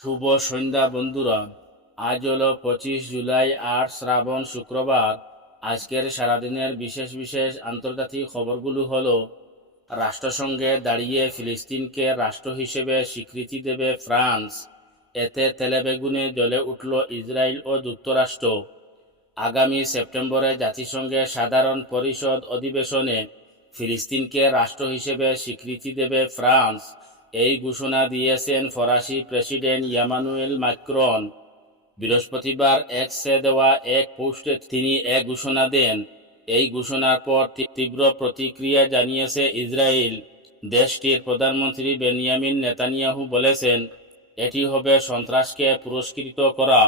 শুভ সন্ধ্যা বন্ধুরা। আজ হলো পঁচিশ জুলাই আট শ্রাবণ শুক্রবার। আজকের সারাদিনের বিশেষ বিশেষ আন্তর্জাতিক খবরগুলো হলো, রাষ্ট্রসংঘে দাঁড়িয়ে ফিলিস্তিনকে রাষ্ট্র হিসেবে স্বীকৃতি দেবে ফ্রান্স। এতে তেলেবেগুনে জ্বলে উঠল ইসরায়েল ও যুক্তরাষ্ট্র। আগামী সেপ্টেম্বরে জাতিসংঘের সাধারণ পরিষদ অধিবেশনে ফিলিস্তিনকে রাষ্ট্র হিসেবে স্বীকৃতি দেবে ফ্রান্স। এই ঘোষণা দিয়েছেন ফরাসি প্রেসিডেন্ট ইয়ামানুয়েল মাক্রন। বৃহস্পতিবার এক্সে দেওয়া এক পোস্টে তিনি এক ঘোষণা দেন। এই ঘোষণার পর তীব্র প্রতিক্রিয়া জানিয়েছে ইসরায়েল। দেশটির প্রধানমন্ত্রী বেনিয়ামিন নেতানিয়াহু বলেছেন, এটি হবে সন্ত্রাসকে পুরস্কৃত করা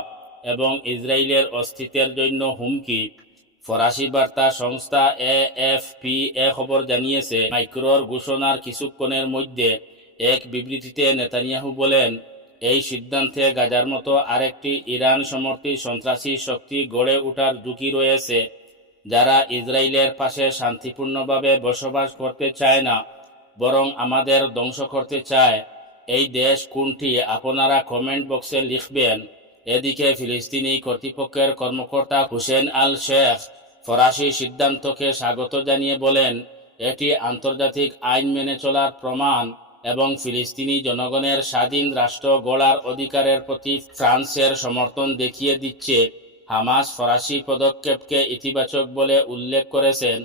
এবং ইসরায়েলের অস্তিত্বের জন্য হুমকি। ফরাসি বার্তা সংস্থা এ এফ পি এ খবর জানিয়েছে, মাইক্রোর ঘোষণার কিছুক্ষণের মধ্যে এক বিবৃতিতে নেতানিয়াহু বলেন, এই সিদ্ধান্তে গাজার মতো আরেকটি ইরান সমর্থিত সন্ত্রাসী শক্তি গড়ে ওঠার ঝুঁকি রয়েছে। যারা ইসরায়েলের পাশে শান্তিপূর্ণভাবে বসবাস করতে চায় না, বরং আমাদের ধ্বংস করতে চায়। এই দেশ কোনটি আপনারা কমেন্ট বক্সে লিখবেন। এদিকে ফিলিস্তিনি কর্তৃপক্ষের কর্মকর্তা হুসেন আল শেখ ফরাসি সিদ্ধান্তকে স্বাগত জানিয়ে বলেন, এটি আন্তর্জাতিক আইন মেনে চলার প্রমাণ। এবং ফিলিস্তিনি জনগণের স্বাধীন রাষ্ট্র গড়ার অধিকারের প্রতি ফ্রান্সের সমর্থন দেখিয়ে দিচ্ছে হামাস ফরাসি পদক্ষেপকে ইতিবাচক বলে উল্লেখ করেছেন।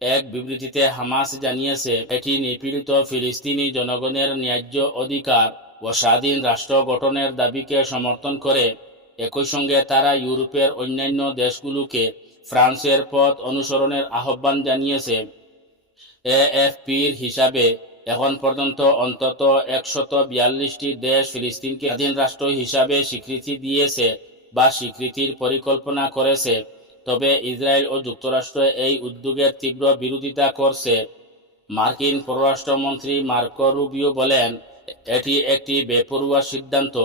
এক বিবৃতিতে হামাস জানিয়েছে, এটি নিপীড়িত ফিলিস্তিনি জনগণের ন্যায্য অধিকার ও স্বাধীন রাষ্ট্র গঠনের দাবিকে সমর্থন করে। একই সঙ্গে তারা ইউরোপের অন্যান্য দেশগুলোকে ফ্রান্সের পথ অনুসরণের আহ্বান জানিয়েছে। এএফপির হিসাবে এখন পর্যন্ত অন্তত একশত বিয়াল্লিশটি দেশ ফিলিস্তিনকে স্বাধীন রাষ্ট্র হিসাবে স্বীকৃতি দিয়েছে বা স্বীকৃতির পরিকল্পনা করেছে। তবে ইসরায়েল ও যুক্তরাষ্ট্র এই উদ্যোগের তীব্র বিরোধিতা করছে। মার্কিন পররাষ্ট্রমন্ত্রী মার্কো রুবিও বলেন, এটি একটি বেপরুয়া সিদ্ধান্ত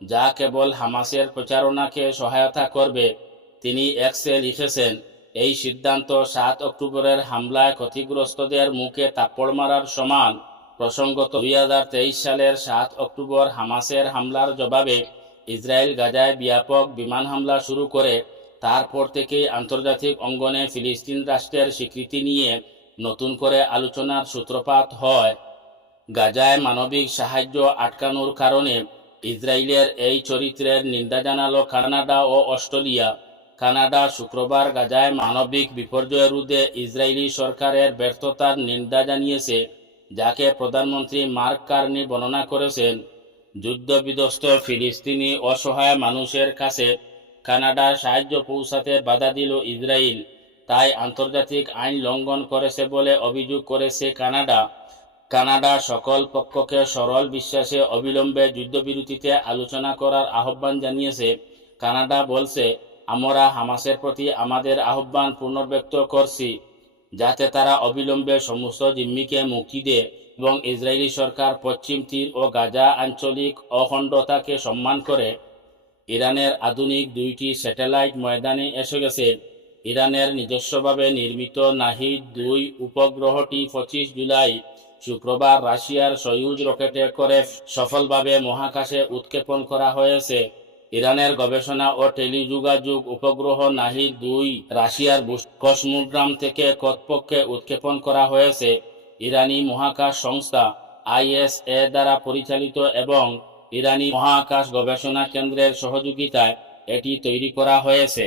যা কেবল হামাসের প্রচারণাকে সহায়তা করবে। তিনি এক্সে লিখেছেন, এই সিদ্ধান্ত সাত অক্টোবরের হামলায় ক্ষতিগ্রস্তদের মুখে তাপ্পড় মারার সমান প্রসঙ্গত, দুই তেইশ সালের সাত অক্টোবর হামাসের হামলার জবাবে ইসরায়েল গাজায় ব্যাপক বিমান হামলা শুরু করে, তারপর থেকেই আন্তর্জাতিক অঙ্গনে ফিলিস্তিন রাষ্ট্রের স্বীকৃতি নিয়ে নতুন করে আলোচনার সূত্রপাত হয়। গাজায় মানবিক সাহায্য আটকানোর কারণে ইসরায়েলের এই চরিত্রের নিন্দা জানালো কানাডা ও অস্ট্রেলিয়া। কানাডা শুক্রবার গাজায় মানবিক বিপর্যয় রোধে ইসরায়েলি সরকারের ব্যর্থতার নিন্দা জানিয়েছে। যাকে প্রধানমন্ত্রী মার্ক কার্নি বর্ণনা করেছেন, যুদ্ধবিধ্বস্ত ফিলিস্তিনি অসহায় মানুষের কাছে কানাডার সাহায্য পৌঁছাতে বাধা দিল ইসরায়েল। তাই আন্তর্জাতিক আইন লঙ্ঘন করেছে বলে অভিযোগ করেছে কানাডা। কানাডা সকল পক্ষকে সরল বিশ্বাসে অবিলম্বে যুদ্ধবিরতিতে আলোচনা করার আহ্বান জানিয়েছে। কানাডা বলছে, আমরা হামাসের প্রতি আমাদের আহ্বান পুনর্ব্যক্ত করছি। যাতে তারা অবিলম্বে সমস্ত জিম্মিকে মুক্তি দেয় এবং ইসরায়েলি সরকার পশ্চিম তীর ও গাজা আঞ্চলিক অখণ্ডতাকে সম্মান করে। ইরানের আধুনিক দুইটি স্যাটেলাইট ময়দানে এসে গেছে। ইরানের নিজস্বভাবে নির্মিত নাহিদ দুই উপগ্রহটি পঁচিশ জুলাই শুক্রবার রাশিয়ার সয়ুজ রকেটে করে সফলভাবে মহাকাশে উৎক্ষেপণ করা হয়েছে। ইরানের গবেষণা ও টেলিযোগাযোগ উপগ্রহ নাহি দুই রাশিয়ার কসমোড্রাম থেকে কতপক্ষে উৎক্ষেপণ করা হয়েছে, ইরানি মহাকাশ সংস্থা আইএসএ দ্বারা পরিচালিত এবং ইরানি মহাকাশ গবেষণা কেন্দ্রের সহযোগিতায় এটি তৈরি করা হয়েছে।